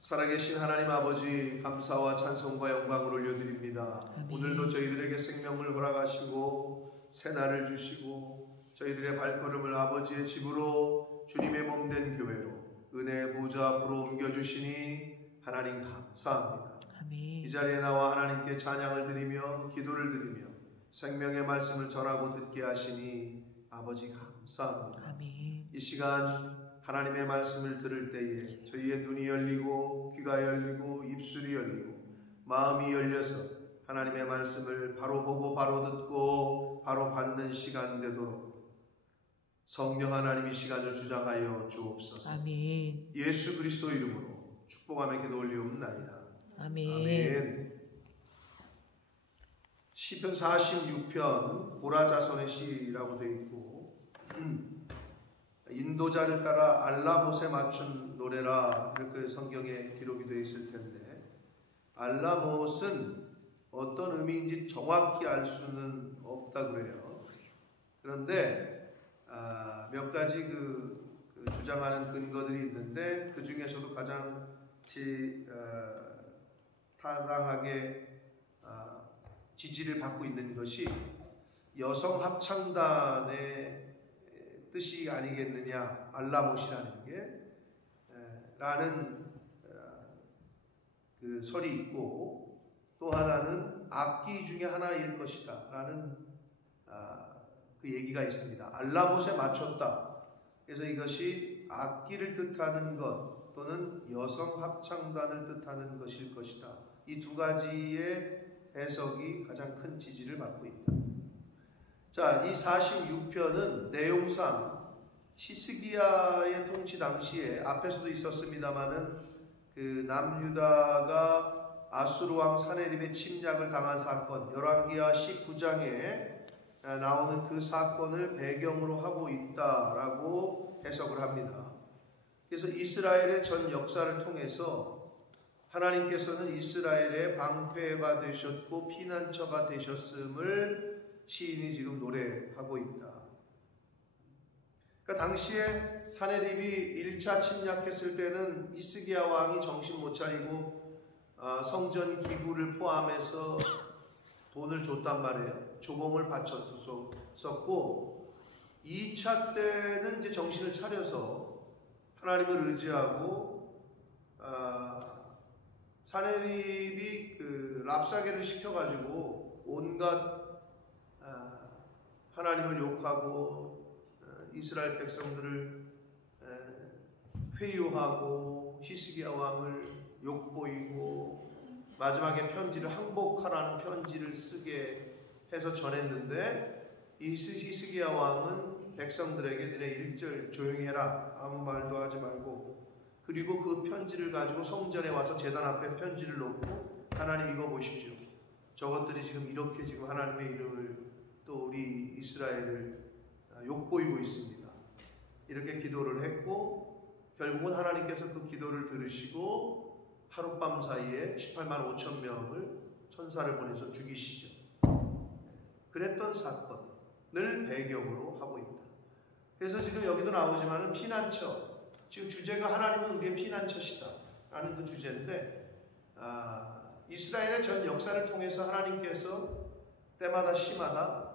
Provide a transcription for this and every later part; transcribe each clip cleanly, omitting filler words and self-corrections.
살아계신 하나님 아버지, 감사와 찬송과 영광을 올려드립니다. 아멘. 오늘도 저희들에게 생명을 허락하시고 새날을 주시고 저희들의 발걸음을 아버지의 집으로, 주님의 몸된 교회로 은혜의 보좌 앞으로 옮겨주시니 하나님 감사합니다. 아멘. 이 자리에 나와 하나님께 찬양을 드리며 기도를 드리며 생명의 말씀을 전하고 듣게 하시니 아버지 감사합니다. 아멘. 이 시간 하나님의 말씀을 들을 때에 저희의 눈이 열리고 귀가 열리고 입술이 열리고 마음이 열려서 하나님의 말씀을 바로 보고 바로 듣고 바로 받는 시간 되도록 성령 하나님이 시간을 주장하여 주옵소서. 아멘. 예수 그리스도 이름으로 축복하며 기도 올리옵나이다. 아멘. 아멘. 시편 46편 고라자손의 시라고 되어 있고 인도자를 따라 알라못에 맞춘 노래라 이렇게 성경에 기록이 되어 있을 텐데, 알라못은 어떤 의미인지 정확히 알 수는 없다 그래요. 그런데 몇 가지 주장하는 근거들이 있는데 그 중에서도 가장 타당하게 지지를 받고 있는 것이 여성 합창단의 뜻이 아니겠느냐, 알라못이라는 게 라는 그 설이 있고, 또 하나는 악기 중에 하나일 것이다 라는 그 얘기가 있습니다. 알라못에 맞췄다. 그래서 이것이 악기를 뜻하는 것 또는 여성 합창단을 뜻하는 것일 것이다. 이 두 가지의 해석이 가장 큰 지지를 받고 있다. 자, 이 46편은 내용상 히스기야의 통치 당시에 앞에서도 있었습니다마는 그 남유다가 아수르 왕 사네립의 침략을 당한 사건, 열왕기하 19장에 나오는 그 사건을 배경으로 하고 있다라고 해석을 합니다. 그래서 이스라엘의 전 역사를 통해서 하나님께서는 이스라엘의 방패가 되셨고 피난처가 되셨음을 시인이 지금 노래하고 있다. 그러니까 당시에 사네립이 1차 침략했을 때는 히스기야 왕이 정신 못 차리고 성전 기구를 포함해서 돈을 줬단 말이에요. 조공을 바쳤었고, 2차 때는 이제 정신을 차려서 하나님을 의지하고 사네립이 그 랍사게를 시켜가지고 온갖 하나님을 욕하고 이스라엘 백성들을 회유하고 히스기야 왕을 욕보이고 마지막에 편지를 항복하라는 편지를 쓰게 해서 전했는데, 이 히스기야 왕은 백성들에게 너네 1절 조용히 해라, 아무 말도 하지 말고, 그리고 그 편지를 가지고 성전에 와서 제단 앞에 편지를 놓고 하나님 이거 보십시오. 저것들이 지금 이렇게 지금 하나님의 이름을 또 우리 이스라엘을 욕보이고 있습니다. 이렇게 기도를 했고, 결국은 하나님께서 그 기도를 들으시고 하룻밤 사이에 18만 5천 명을 천사를 보내서 죽이시죠. 그랬던 사건을 배경으로 하고 있다. 그래서 지금 여기도 나오지만은 피난처, 지금 주제가 하나님은 우리의 피난처시다 라는 그 주제인데, 이스라엘의 전 역사를 통해서 하나님께서 때마다 시마다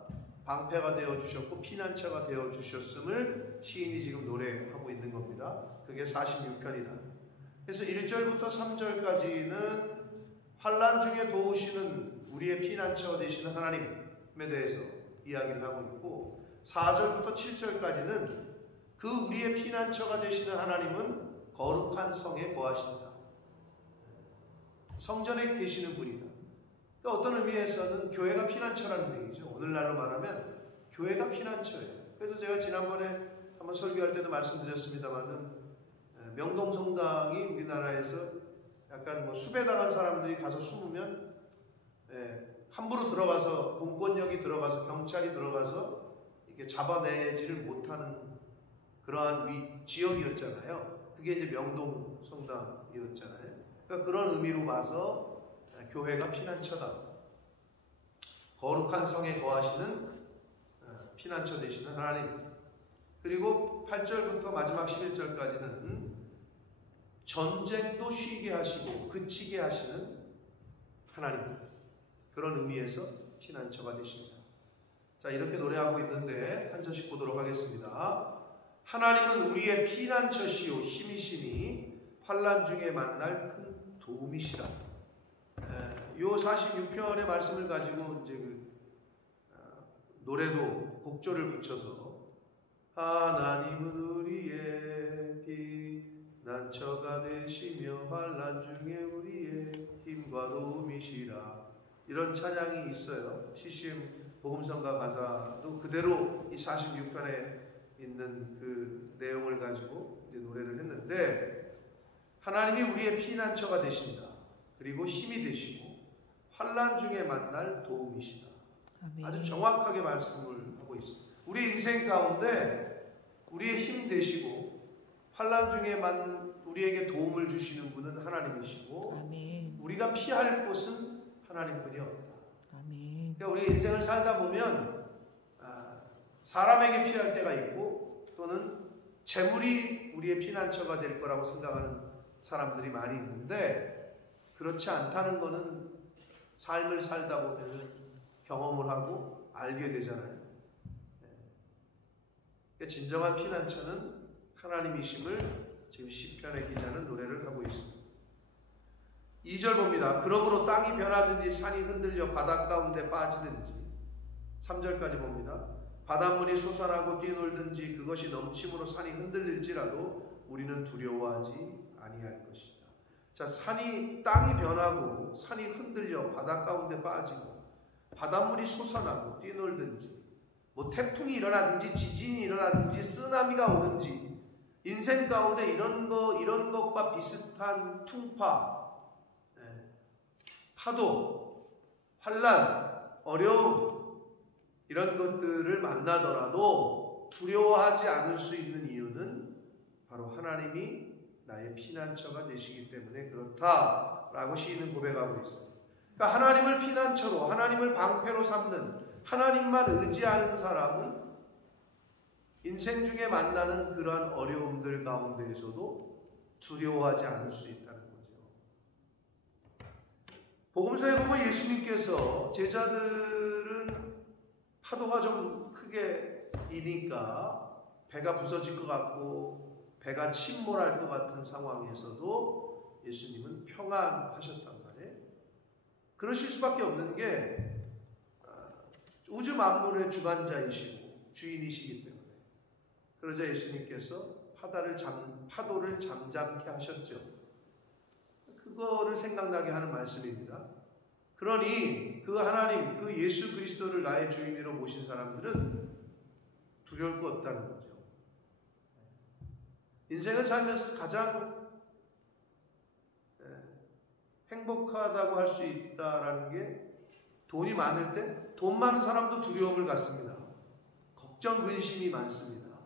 방패가 되어주셨고 피난처가 되어주셨음을 시인이 지금 노래하고 있는 겁니다. 그게 46편이다. 그래서 1절부터 3절까지는 환난 중에 도우시는 우리의 피난처가 되시는 하나님에 대해서 이야기를 하고 있고, 4절부터 7절까지는 그 우리의 피난처가 되시는 하나님은 거룩한 성에 거하신다. 성전에 계시는 분이다. 그러니까 어떤 의미에서는 교회가 피난처라는 얘기죠. 오늘날로 말하면 교회가 피난처예요. 그래서 제가 지난번에 한번 설교할 때도 말씀드렸습니다만은 명동성당이 우리나라에서 약간 수배당한 사람들이 가서 숨으면 함부로 들어가서 공권력이 들어가서 경찰이 들어가서 이렇게 잡아내지를 못하는 그러한 지역이었잖아요. 그게 이제 명동성당이었잖아요. 그러니까 그런 의미로 봐서 교회가 피난처다. 거룩한 성에 거하시는 피난처 되시는 하나님. 그리고 8절부터 마지막 11절까지는 전쟁도 쉬게 하시고 그치게 하시는 하나님, 그런 의미에서 피난처가 되신다. 자, 이렇게 노래하고 있는데 한 절씩 보도록 하겠습니다. 하나님은 우리의 피난처시요 힘이시니 환난 중에 만날 큰 도움이시라. 요 46편의 말씀을 가지고 이제 노래도 곡조를 붙여서 하나님은 우리의 피난처가 되시며 환난 중에 우리의 힘과 도움이시라. 이런 찬양이 있어요. CCM 복음성가 가사도 그대로 이 46편에 있는 그 내용을 가지고 이제 노래를 했는데, 하나님이 우리의 피난처가 되신다. 그리고 힘이 되시고 환난 중에 만날 도움이시다. 아멘. 아주 정확하게 말씀을 하고 있습니다. 우리 인생 가운데 우리의 힘 되시고 환난 중에 우리에게 도움을 주시는 분은 하나님이시고, 아멘. 우리가 피할 곳은 하나님뿐이 없다. 아멘. 그러니까 우리 인생을 살다 보면 사람에게 피할 때가 있고 또는 재물이 우리의 피난처가 될 거라고 생각하는 사람들이 많이 있는데, 그렇지 않다는 것은 삶을 살다 보면 경험을 하고 알게 되잖아요. 그러니까 진정한 피난처는 하나님이심을 지금 시편의 기자는 노래를 하고 있습니다. 2절 봅니다. 그러므로 땅이 변하든지 산이 흔들려 바닷 가운데 빠지든지. 3절까지 봅니다. 바닷물이 솟아나고 뛰놀든지 그것이 넘침으로 산이 흔들릴지라도 우리는 두려워하지 아니할 것이다. 자, 땅이 변하고 산이 흔들려 바닷 가운데 빠지고 바닷물이 솟아나고 뛰놀든지, 뭐 태풍이 일어나든지 지진이 일어나든지 쓰나미가 오든지, 인생 가운데 이런 것과 비슷한 풍파, 파도, 환난, 어려움, 이런 것들을 만나더라도 두려워하지 않을 수 있는 이유는 바로 하나님이 나의 피난처가 되시기 때문에 그렇다라고 시인은 고백하고 있어요. 그러니까 하나님을 피난처로, 하나님을 방패로 삼는, 하나님만 의지하는 사람은 인생 중에 만나는 그러한 어려움들 가운데에서도 두려워하지 않을 수 있다는 거죠. 복음서에 보면 예수님께서 제자들은 파도가 좀 크게 이니까 배가 부서질 것 같고 배가 침몰할 것 같은 상황에서도 예수님은 평안하셨단 말이에요. 그러실 수밖에 없는 게 우주 만물의 주관자이시고 주인이시기 때문에. 그러자 예수님께서 파도를 잠잠케 하셨죠. 그거를 생각나게 하는 말씀입니다. 그러니 그 하나님, 그 예수 그리스도를 나의 주인으로 모신 사람들은 두려울 거 없다는 거죠. 인생을 살면서 가장 행복하다고 할 수 있다라는 게, 돈이 많을 때 돈 많은 사람도 두려움을 갖습니다. 걱정, 근심이 많습니다.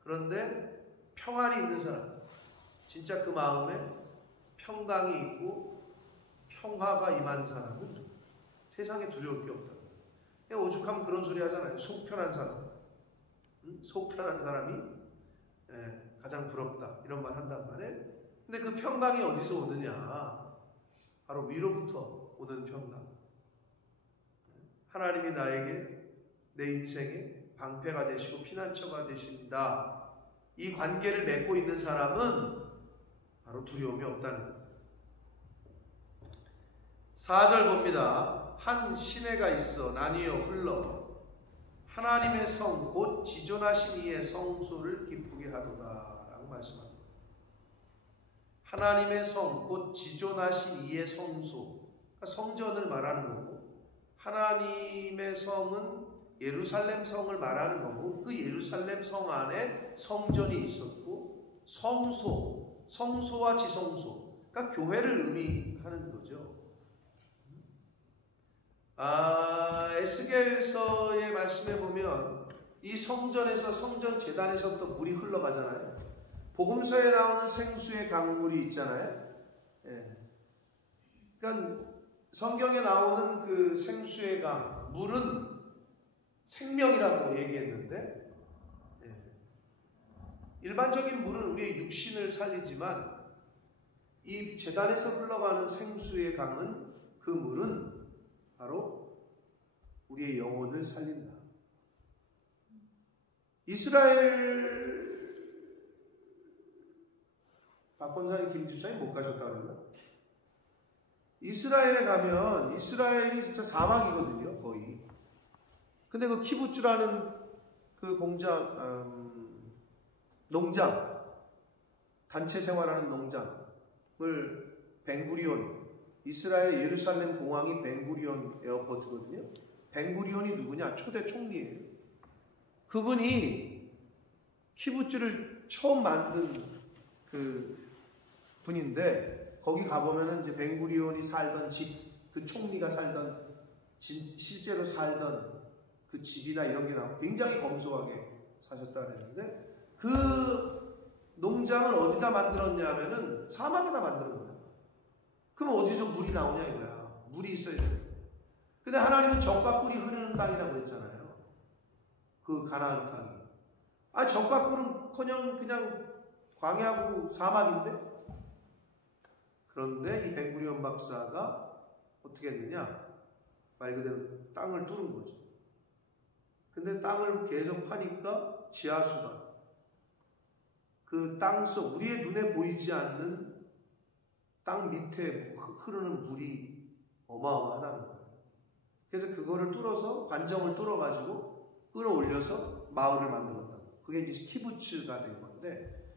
그런데 평안이 있는 사람, 진짜 그 마음에 평강이 있고 평화가 임한 사람은 세상에 두려울 게 없다. 오죽하면 그런 소리 하잖아요. 속 편한 사람, 속 편한 사람이 가장 부럽다, 이런 말 한단 말이에요. 근데 그 평강이 어디서 오느냐? 바로 위로부터 오는 평강. 하나님이 나에게, 내 인생에 방패가 되시고 피난처가 되신다. 이 관계를 맺고 있는 사람은 바로 두려움이 없다는 거예요. 4절 봅니다. 한 시내가 있어 나뉘어 흘러 하나님의 성 곧 지존하신 이의 성소를 기쁘게 하도다 라고 말씀합니다. 하나님의 성 곧 지존하신 이의 성소, 그러니까 성전을 말하는 거고, 하나님의 성은 예루살렘 성을 말하는 거고, 그 예루살렘 성 안에 성전이 있었고, 성소와 지성소, 그러니까 교회를 의미하는 거죠. 에스겔서의 말씀에 보면 이 성전에서, 성전 제단에서부터 물이 흘러가잖아요. 복음서에 나오는 생수의 강물이 있잖아요. 그러니까 성경에 나오는 그 생수의 강, 물은 생명이라고 얘기했는데, 일반적인 물은 우리의 육신을 살리지만 이 제단에서 흘러가는 생수의 강은, 그 물은 바로 우리의 영혼을 살린다. 이스라엘, 박 권사님, 김 집사님 못 가셨다 그랬나? 이스라엘에 가면, 이스라엘이 진짜 사막이거든요, 거의. 근데 그 키부츠라는 그 농장, 단체 생활하는 농장을 벤구리온, 이스라엘 예루살렘 공항이 벤구리온 에어포트거든요. 벤구리온이 누구냐? 초대 총리예요. 그분이 키부츠를 처음 만든 그 분인데, 거기 가보면은 이제 벤구리온이 살던 집, 그 총리가 살던, 실제로 살던 그 집이나 이런 게 나오고 굉장히 검소하게 사셨다 그랬는데, 그 농장을 어디다 만들었냐 하면은 사막에다 만드는 거야. 그럼 어디서 물이 나오냐 이거야. 물이 있어야 돼. 근데 하나님은 젖과 꿀이 흐르는 땅이라고 했잖아요. 그 가나안 땅이. 아, 젖과 꿀은 그냥 광야고 사막인데? 그런데 이 벤구리온 박사가 어떻게 했느냐? 말 그대로 땅을 뚫은 거죠. 근데 땅을 계속 파니까 지하수가, 그 땅속, 우리의 눈에 보이지 않는 땅 밑에 흐르는 물이 어마어마하다는 거예요. 그래서 그거를 뚫어서, 관정을 뚫어가지고 끌어올려서 마을을 만들었다. 그게 이제 키부츠가 된 건데,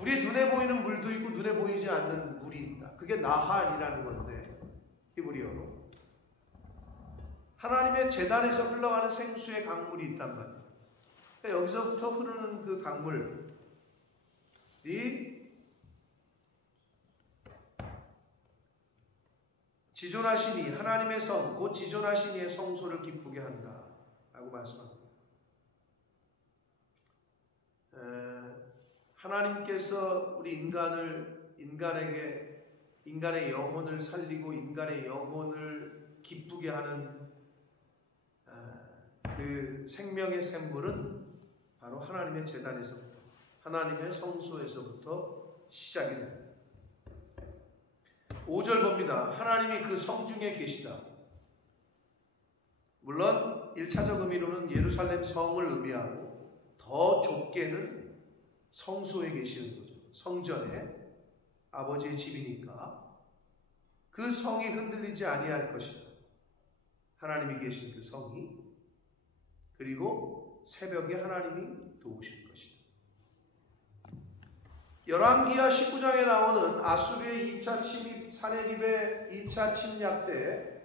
우리 눈에 보이는 물도 있고 눈에 보이지 않는 물이 있다. 그게 나할이라는 건데, 히브리어로 하나님의 제단에서 흘러가는 생수의 강물이 있단 말이에요. 그러니까 여기서부터 흐르는 그 강물이 지존하신 이 하나님의 성, 곧 지존하신 이의 성소를 기쁘게 한다 라고 말씀합니다. 하나님께서 우리 인간의 영혼을 살리고 인간의 영혼을 기쁘게 하는 그 생명의 샘물은 바로 하나님의 제단에서부터, 하나님의 성소에서부터 시작이 됩니다. 5절 봅니다. 하나님이 그 성중에 계시다. 물론 1차적 의미로는 예루살렘 성을 의미하고, 더 좁게는 성소에 계시는 거죠. 성전에, 아버지의 집이니까 그 성이 흔들리지 아니할 것이다. 하나님이 계신 그 성이. 그리고 새벽에 하나님이 도우실 것이다. 열왕기하 19장에 나오는 아수르의 2차 침입, 사네립의 2차 침략 때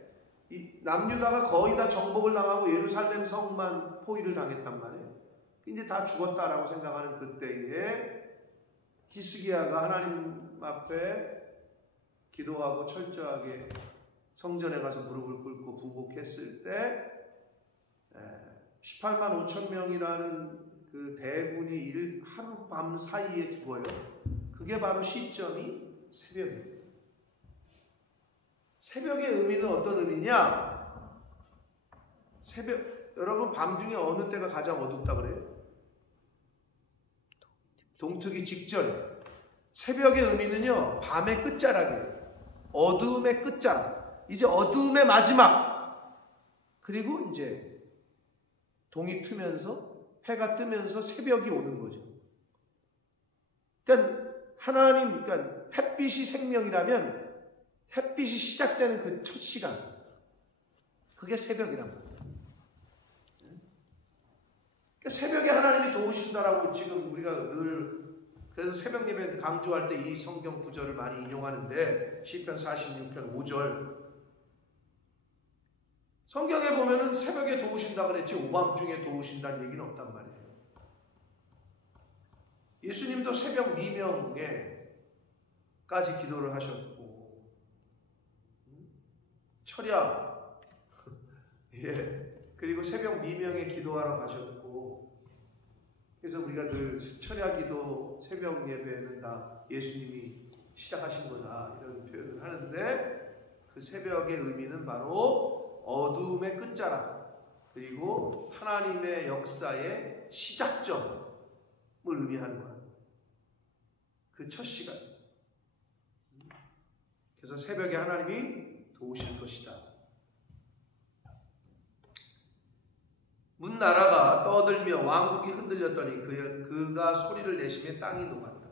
남유다가 거의 다 정복을 당하고 예루살렘 성만 포위를 당했단 말이에요. 이제 다 죽었다라고 생각하는 그때에 히스기야가 하나님 앞에 기도하고 철저하게 성전에 가서 무릎을 꿇고 부복했을 때 18만 5천 명이라는 그 대군이 하룻밤 사이에 죽어요. 그게 바로 시점이 새벽입니다. 새벽의 의미는 어떤 의미냐? 여러분, 밤중에 어느 때가 가장 어둡다 그래요? 동트기 직전. 새벽의 의미는요, 밤의 끝자락이에요. 어두움의 끝자락. 이제 어두움의 마지막. 그리고 이제 동이 트면서, 해가 뜨면서 새벽이 오는 거죠. 그러니까 그러니까 햇빛이 생명이라면 햇빛이 시작되는 그 첫 시간, 그게 새벽이란 말이에요. 그러니까 새벽에 하나님이 도우신다라고 지금 우리가 늘, 그래서 새벽 예배 강조할 때 이 성경 구절을 많이 인용하는데, 시편 46편 5절, 성경에 보면은 새벽에 도우신다 그랬지 오밤중에 도우신다는 얘기는 없단 말이에요. 예수님도 새벽 미명에까지 기도를 하셨고, 철야, 그리고 새벽 미명에 기도하러 가셨고, 그래서 우리가 늘 철야 기도, 새벽 예배는 다 예수님이 시작하신 거다 이런 표현을 하는데, 그 새벽의 의미는 바로 어두움의 끝자락, 그리고 하나님의 역사의 시작점을 의미하는 거예요. 그 첫 시간. 그래서 새벽에 하나님이 도우실 것이다. 문나라가 떠들며 왕국이 흔들렸더니 그가 소리를 내심에 땅이 녹았다.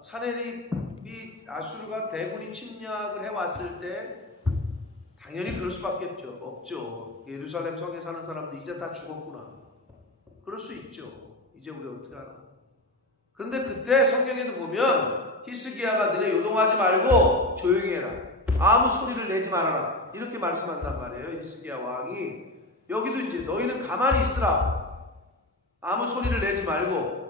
사내립이 아수르가 대군이 침략을 해왔을 때 당연히 그럴 수밖에 없죠. 예루살렘 성에 사는 사람들 이제 다 죽었구나. 그럴 수 있죠. 이제 우리 어떻게 하나. 그런데 그때 성경에도 보면 히스기야가 너네 요동하지 말고 조용히 해라. 아무 소리를 내지 말아라. 이렇게 말씀한단 말이에요. 히스기야 왕이. 여기도 이제 너희는 가만히 있으라. 아무 소리를 내지 말고.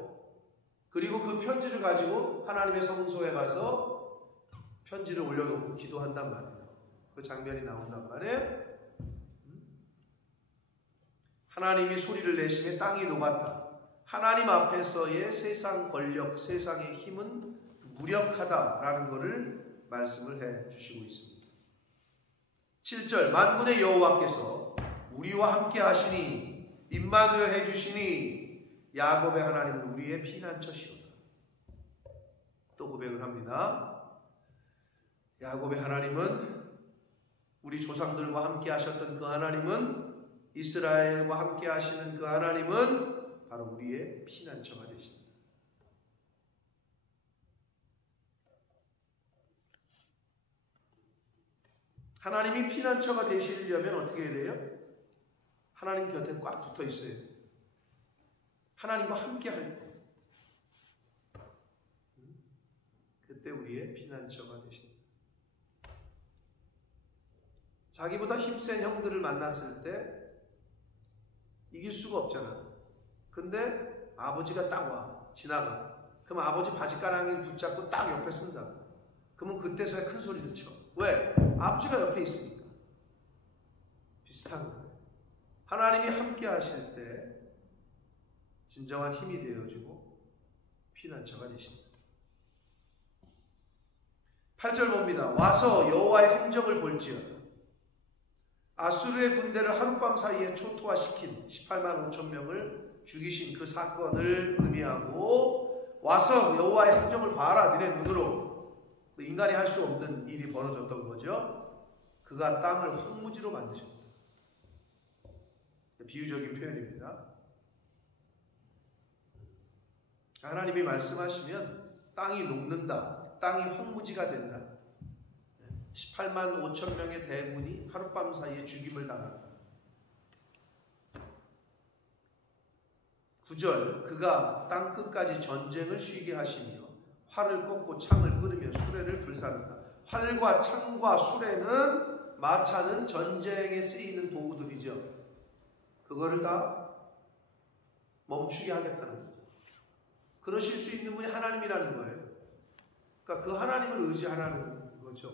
그리고 그 편지를 가지고 하나님의 성소에 가서 편지를 올려놓고 기도한단 말이에요. 그 장면이 나온단 말이에요. 하나님이 소리를 내시며 땅이 녹았다. 하나님 앞에서의 세상 권력, 세상의 힘은 무력하다라는 것을 말씀을 해 주시고 있습니다. 7절 만군의 여호와께서 우리와 함께 하시니 임마누엘 해주시니 야곱의 하나님은 우리의 피난처시로다. 또 고백을 합니다. 야곱의 하나님은 우리 조상들과 함께 하셨던 그 하나님은 이스라엘과 함께 하시는 그 하나님은 바로 우리의 피난처가 되십니다. 하나님이 피난처가 되시려면 어떻게 해야 돼요? 하나님 곁에 꽉 붙어 있어야 돼요. 하나님과 함께 할 때. 그때 우리의 피난처가 되십니다. 자기보다 힘센 형들을 만났을 때 이길 수가 없잖아. 근데 아버지가 딱 와. 지나가. 그럼 아버지 바지가랑이를 붙잡고 딱 옆에 쓴다. 그러면 그때서야 큰 소리를 쳐. 왜? 아버지가 옆에 있으니까. 비슷한 거예요. 하나님이 함께 하실 때 진정한 힘이 되어지고 피난처가 되신다. 8절 봅니다. 와서 여호와의 행적을 볼지어다. 아수르의 군대를 하룻밤 사이에 초토화시킨 18만 5천 명을 죽이신 그 사건을 의미하고 와서 여호와의 행적을 봐라. 너네 눈으로. 인간이 할 수 없는 일이 벌어졌던 거죠. 그가 땅을 황무지로 만드셨다. 비유적인 표현입니다. 하나님이 말씀하시면 땅이 녹는다. 땅이 황무지가 된다. 18만 5천 명의 대군이 하룻밤 사이에 죽임을 당한다. 9절 그가 땅 끝까지 전쟁을 쉬게 하시며 활을 꽂고 창을 끄르며 수레를 불사른다. 활과 창과 수레는 마차는 전쟁에 쓰이는 도구들이죠. 그거를 다 멈추게 하겠다는 거죠. 그러실 수 있는 분이 하나님이라는 거예요. 그러니까 그 하나님을 의지하라는 거죠.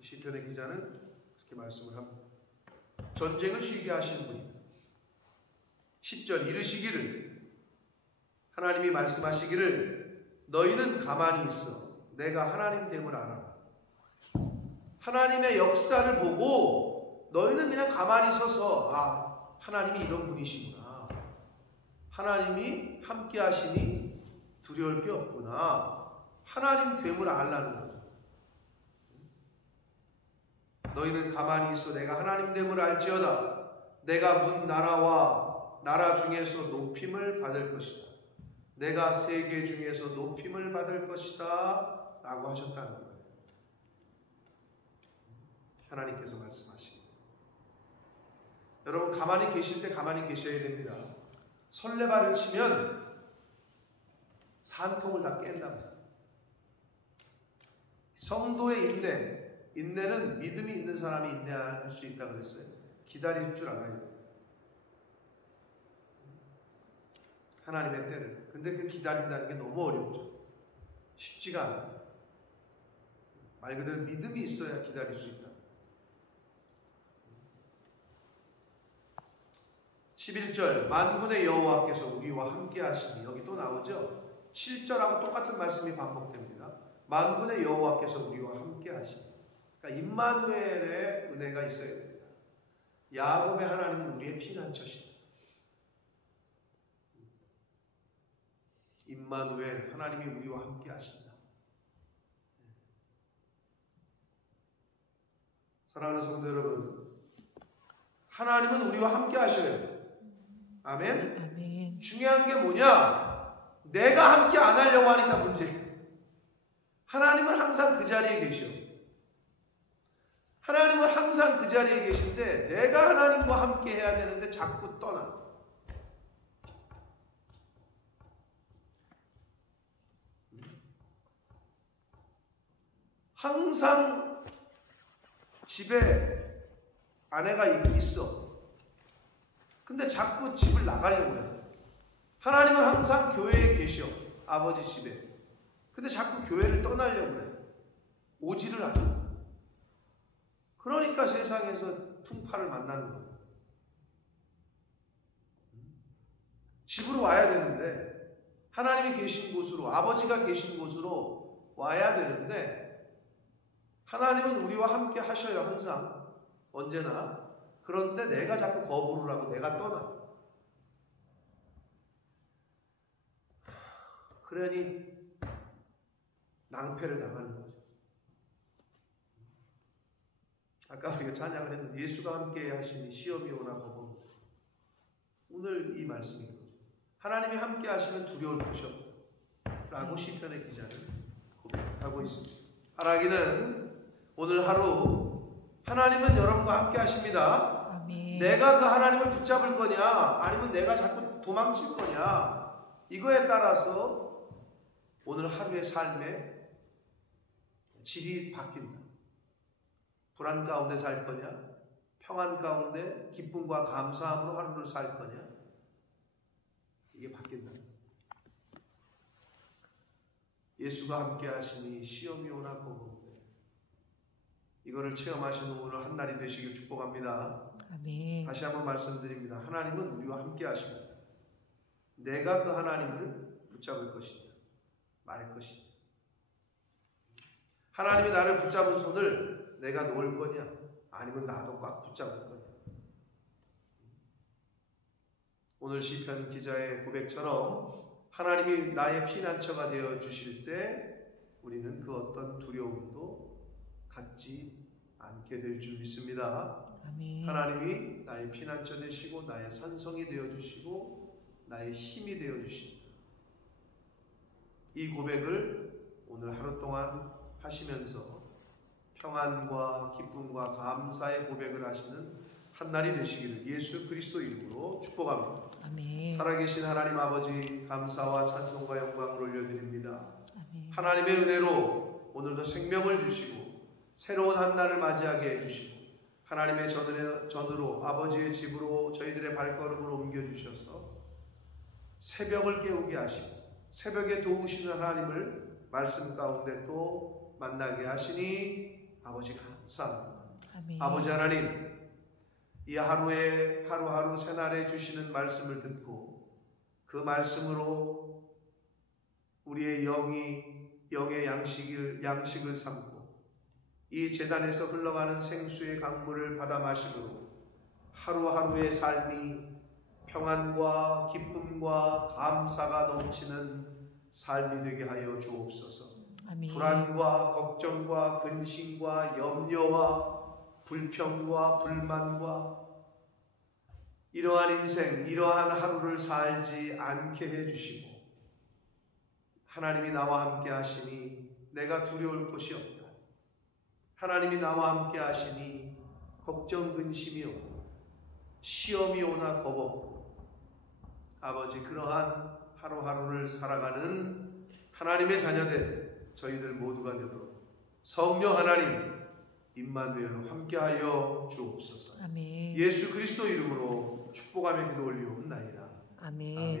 시편의 기자는 그렇게 말씀을 합니다. 전쟁을 쉬게 하시는 분입니다. 10절 이르시기를 하나님이 말씀하시기를 너희는 가만히 있어. 내가 하나님 됨을 알아라. 하나님의 역사를 보고 너희는 그냥 가만히 서서 하나님이 이런 분이시구나. 하나님이 함께 하시니 두려울 게 없구나. 하나님 됨을 알라는 거죠. 너희는 가만히 있어. 내가 하나님 됨을 알지어다. 내가 문 나라와 나라 중에서 높임을 받을 것이다. 내가 세계 중에서 높임을 받을 것이다 라고 하셨다는 거예요. 하나님께서 말씀하시고 여러분 가만히 계실 때 가만히 계셔야 됩니다. 설레발을 치면 산통을 다 깬답니다. 성도의 인내는 믿음이 있는 사람이 인내할 수 있다고 그랬어요. 기다릴 줄 알아야 돼요. 하나님의 때를. 근데 그 기다린다는 게 너무 어렵죠. 쉽지가 않아요. 말 그대로 믿음이 있어야 기다릴 수 있다. 11절 만군의 여호와께서 우리와 함께 하시니 여기 또 나오죠. 7절하고 똑같은 말씀이 반복됩니다. 만군의 여호와께서 우리와 함께 하시니. 그러니까 임마누엘의 은혜가 있어야 됩니다. 야곱의 하나님은 우리의 피난처시다. 임마누엘, 하나님이 우리와 함께 하신다. 사랑하는 성도 여러분, 하나님은 우리와 함께 하셔요. 아멘? 아멘. 중요한 게 뭐냐? 내가 함께 안 하려고 하니까 문제예요. 하나님은 항상 그 자리에 계셔. 하나님은 항상 그 자리에 계신데 내가 하나님과 함께 해야 되는데 자꾸 떠나. 항상 집에 아내가 있어. 근데 자꾸 집을 나가려고 해. 하나님은 항상 교회에 계셔. 아버지 집에. 근데 자꾸 교회를 떠나려고 해. 오지를 않아. 그러니까 세상에서 풍파를 만나는 거예요. 집으로 와야 되는데 하나님이 계신 곳으로, 아버지가 계신 곳으로 와야 되는데 하나님은 우리와 함께 하셔요. 항상. 언제나. 그런데 내가 자꾸 거부를 하고 내가 떠나. 그러니 낭패를 당하는 거죠. 아까 우리가 찬양을 했는데 예수가 함께 하시니 시험이 오나 보고 오늘 이 말씀이거든요. 하나님이 함께 하시면 두려울 것이 없다 라고 시편의 기자는 고백하고 있습니다. 바라기는 오늘 하루 하나님은 여러분과 함께 하십니다. 아멘. 내가 그 하나님을 붙잡을 거냐 아니면 내가 자꾸 도망칠 거냐 이거에 따라서 오늘 하루의 삶의 질이 바뀐다. 불안 가운데 살 거냐 평안 가운데 기쁨과 감사함으로 하루를 살 거냐 이게 바뀐다. 예수가 함께 하시니 시험이 오나 보고 이거를 체험하시는 오늘 한 날이 되시길 축복합니다. 아멘. 다시 한번 말씀드립니다. 하나님은 우리와 함께 하십니다. 내가 그 하나님을 붙잡을 것이냐 말 것이냐. 하나님이 나를 붙잡은 손을 내가 놓을 거냐 아니면 나도 꽉 붙잡을 거냐. 오늘 시편 기자의 고백처럼 하나님이 나의 피난처가 되어 주실 때 우리는 그 어떤 두려움도 갖지 않게 될 줄 믿습니다. 아멘. 하나님이 나의 피난처 되시고 나의 산성이 되어 주시고 나의 힘이 되어 주십니다. 이 고백을 오늘 하루 동안 하시면서 평안과 기쁨과 감사의 고백을 하시는 한 날이 되시기를 예수 그리스도 이름으로 축복합니다. 아멘. 살아계신 하나님 아버지 감사와 찬송과 영광을 올려드립니다. 아멘. 하나님의 은혜로 오늘도 생명을 주시고 새로운 한 날을 맞이하게 해주시고 하나님의 전으로 아버지의 집으로 저희들의 발걸음을 옮겨주셔서 새벽을 깨우게 하시고 새벽에 도우시는 하나님을 말씀 가운데 또 만나게 하시니 아버지 감사합니다. 아멘. 아버지 하나님 이 하루에 하루하루 새날에 주시는 말씀을 듣고 그 말씀으로 우리의 영의 양식을 삼고 이 제단에서 흘러가는 생수의 강물을 받아 마심으로 하루하루의 삶이 평안과 기쁨과 감사가 넘치는 삶이 되게 하여 주옵소서. 아멘. 불안과 걱정과 근심과 염려와 불평과 불만과 이러한 인생, 이러한 하루를 살지 않게 해주시고 하나님이 나와 함께 하시니 내가 두려울 것이 없다. 하나님이 나와 함께 하시니 걱정 근심이 없고 시험이 오나 겁없고 아버지 그러한 하루하루를 살아가는 하나님의 자녀들 저희들 모두가 되도록 성령 하나님 임마누엘로 함께하여 주옵소서. 아멘. 예수 그리스도 이름으로 축복하며 기도 올리옵나이다. 아멘. 아멘.